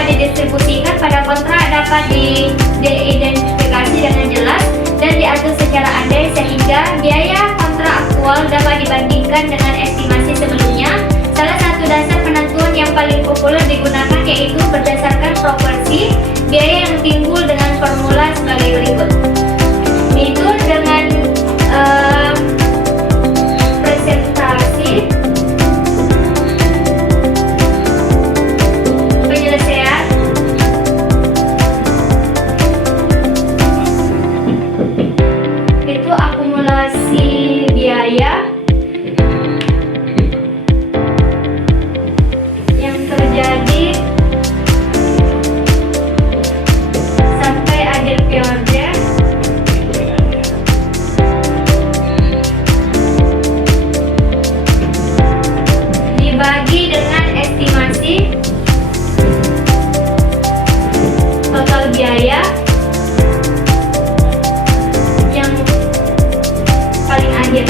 dapat didistribusikan pada kontrak dapat diidentifikasi dengan jelas dan diatur secara andai sehingga biaya kontrak aktual dapat dibandingkan dengan estimasi sebelumnya. Salah satu dasar penentuan yang paling populer digunakan yaitu berdasarkan proporsi biaya yang timbul dengan formula sebagai berikut. Itu dengan presentasi penyelesaian itu akumulasi biaya yang terjadi sampai akhir periode dibagi dengan estimasi total biaya yang paling akhir.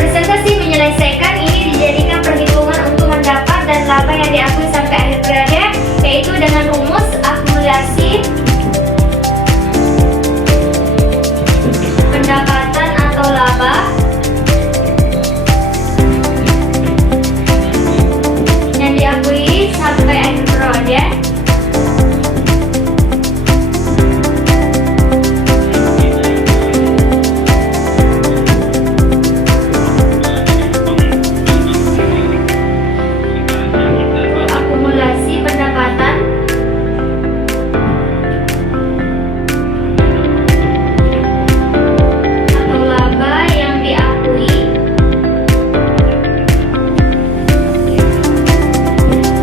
Presentasi menyelesaikan ini dijadikan perhitungan untuk mendapat dan laba yang diakui sampai akhir periode, yaitu dengan rumus akumulasi pendapatan atau laba yang diakui sampai akhir periode akumulasi pendapatan atau laba yang diakui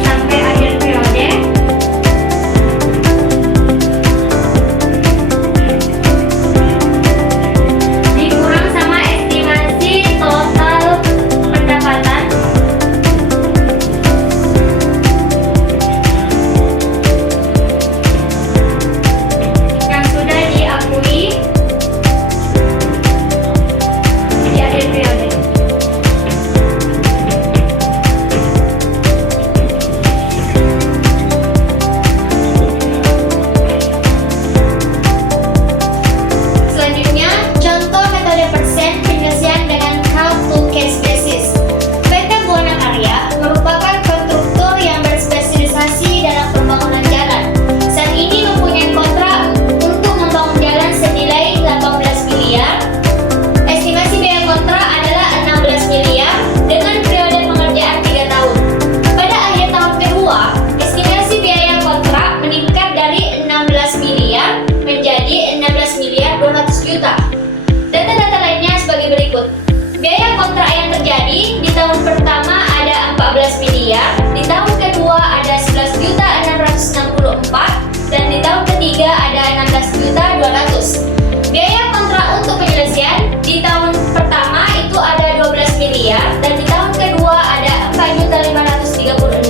sampai akhir periode dikurang sama estimasi total pendapatan yang sudah diakui di akhir periode. Selanjutnya, contoh metode persen penyelesaian dengan count to cash basis. PT Buana Karya merupakan kontraktor yang berspesialisasi dalam pembangunan jalan. Saat ini mempunyai kontrak untuk membangun jalan senilai 18 miliar. Estimasi biaya kontrak adalah 16 miliar dengan periode pengerjaan 3 tahun. Pada akhir tahun kedua, estimasi biaya kontrak meningkat dari 16 miliar menjadi 16 miliar 200 juta. Data-data lainnya sebagai berikut. Biaya kontrak yang terjadi di tahun pertama ada 14 miliar, di tahun kedua ada 11 juta 664, dan di tahun ketiga ada 16 juta 200. Biaya kontrak untuk penyelesaian di tahun pertama itu ada 12 miliar, dan di tahun kedua ada 4 juta 536,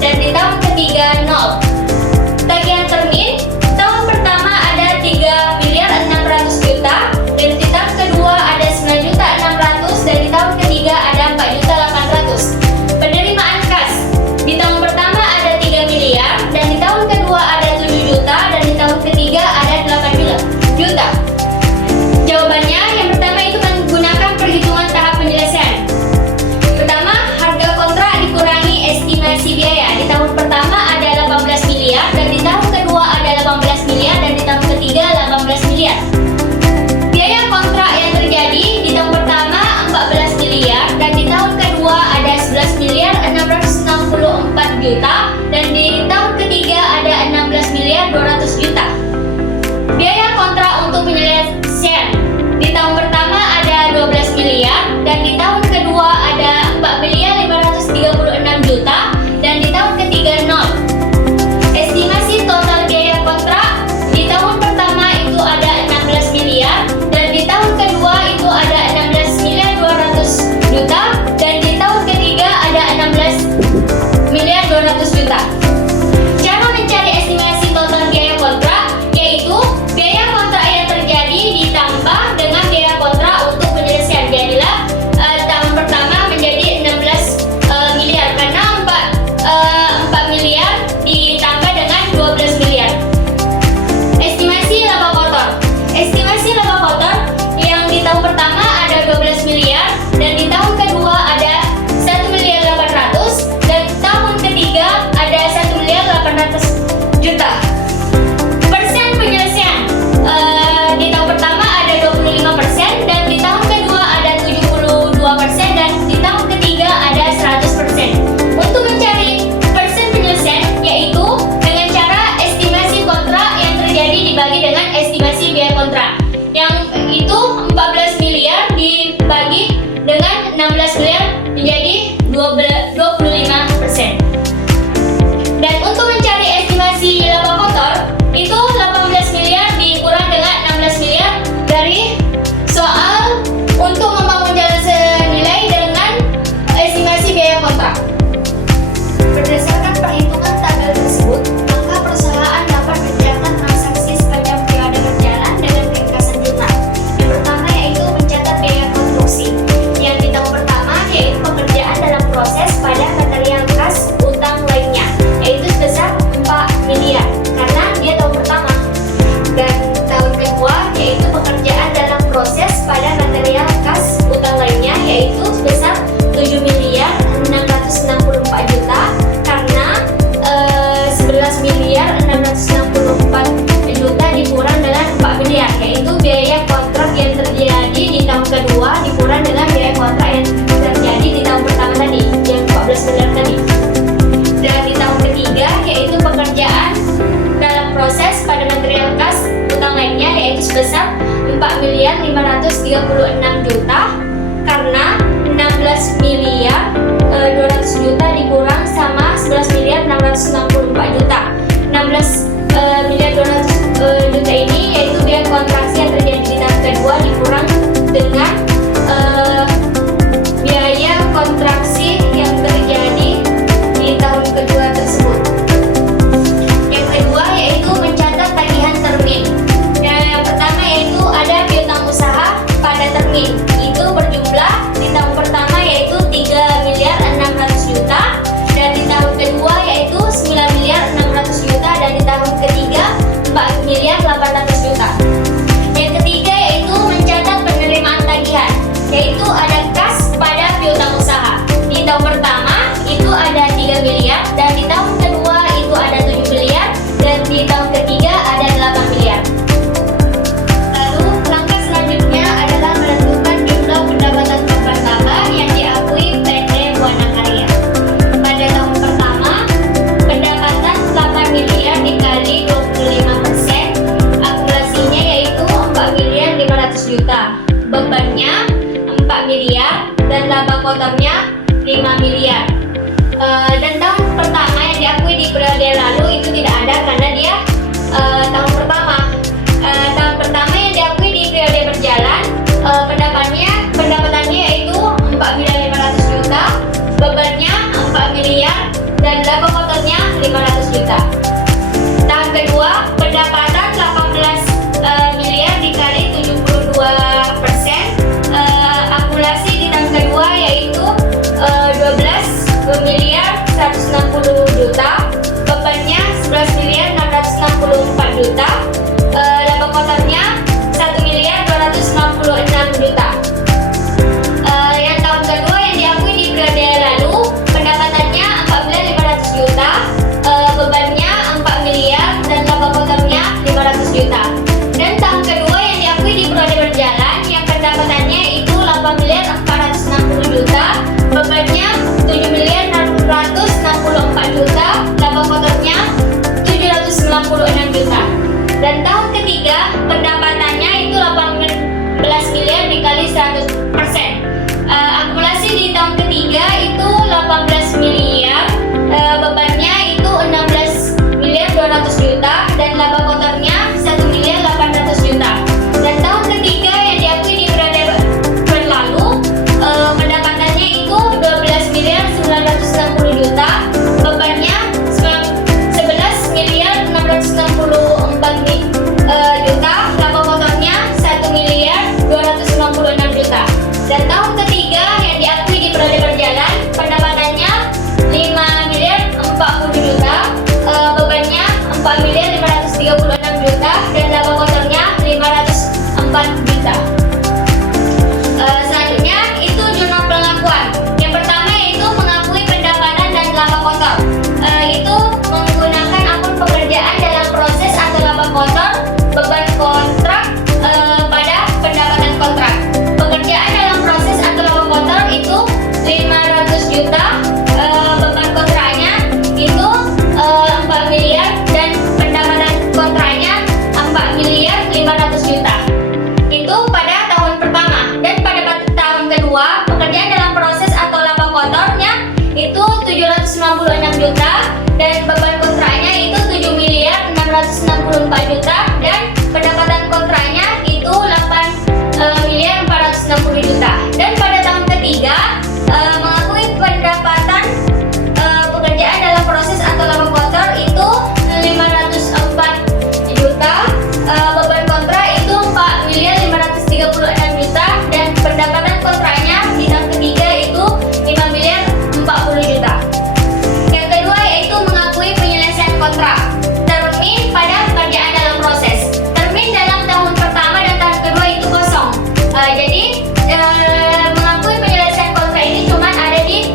dan di tahun ketiga 0. Tagihan termin tahun pertama ada 3 miliar 600 juta, dan di tahun kedua ada 9 juta 600, dan di tahun ketiga ada 4 juta 800. Penerimaan kas di tahun pertama ada 3 miliar, dan di tahun kedua ada yaitu ada kas pada piutang usaha. Di tahun pertama itu ada 3 miliar, dan di tahun kedua itu ada 7 miliar, dan di tahun ketiga ada 8 miliar. Lalu langkah selanjutnya adalah menentukan jumlah pendapatan tahun pertama yang diakui PT Buana Karya. Pada tahun pertama, pendapatan 8 miliar dikali 25%, akumulasinya yaitu 4 miliar 500 juta. Bebannya 4 miliar dan laba kotornya 5 miliar. Dan tahun pertama yang diakui di periode lalu itu tidak ada karena dia tahun pertama. Tahun pertama yang diakui di periode berjalan, pendapatannya yaitu 4 miliar 500 juta, bebannya 4 miliar dan laba kotornya 500 juta. Tahun kedua, pendapatan 18 miliar dikali 72%, akumulasi di tahun kedua yaitu 12 miliar 160 juta, bebannya 11 miliar 664 juta, laba kotornya 1 miliar 266 juta. Yang tahun kedua yang diakui di periode lalu, pendapatannya 4 miliar 500 juta, bebannya 4 miliar dan laba kotornya 500 juta. Dan tahun kedua yang diakui di periode berjalan, yang pendapatannya itu 8 miliar 460 juta, bebannya 7 miliar 664 juta, laba kotornya 796 juta. Dan tahun ketiga, pendapatannya itu 18 miliar dikali 100%. Akumulasi di tahun ketiga itu 18 miliar, bebannya itu 16 miliar 200 juta, dan laba kotornya 1 miliar 800 juta. Dan tahun ketiga yang diakui di periode berlalu, pendapatannya itu 12 miliar 960 juta, bebannya 11 miliar 664 juta, laba kotornya 1 miliar 296 juta. Dan tahun ketiga yang diakui di periode berjalan, pendapatannya 5 miliar 40 juta, bebannya 4 miliar 536 juta, dan laba kotornya 504 juta. Selanjutnya itu jurnal pengakuan. Yang pertama yaitu mengakui pendapatan dan laba kotor. Itu menggunakan akun pekerjaan dalam proses atau laba kotor, beban kontrak pada pendapatan kontrak. Pekerjaan dalam proses atau laba kotor itu 500 juta, beban kontraknya itu 4 miliar, dan pendapatan kontraknya 4 miliar 500 juta. Itu pada tahun pertama. Dan pada tahun kedua, pekerjaan dalam proses atau laba kotornya itu 796 juta, dan beban kontraknya itu 7 miliar 664 juta, dan pendapatan kontraknya itu 8 miliar 460 juta. Dan pada tahun ketiga, mengakui pendapatan pekerjaan dalam proses atau laba kotor itu 504 juta, beban kontrak itu 4 miliar 536 juta, dan pendapatan kontraknya di tahun ketiga itu 5 miliar 40 juta. Yang kedua yaitu mengakui penyelesaian kontrak. Termin pada pekerjaan dalam proses. Termin dalam tahun pertama dan tahun kedua itu kosong. Jadi mengakui penyelesaian kontrak ini cuma ada di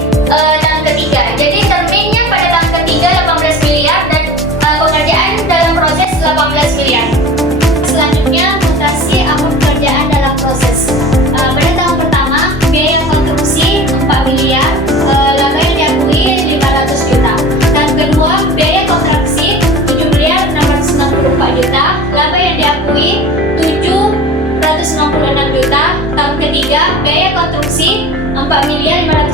tahun ketiga. Jadi terminnya pada tahun ketiga 18 miliar, dan pekerjaan dalam proses 18 miliar. Selanjutnya mutasi akun pekerjaan dalam proses. Pada tahun pertama, biaya konstruksi 4 miliar, laba yang diakui 500 juta. Tahun kedua, biaya konstruksi 7 miliar 664 juta, laba yang diakui 766 juta. Tahun ketiga, biaya konstruksi 4 miliar 500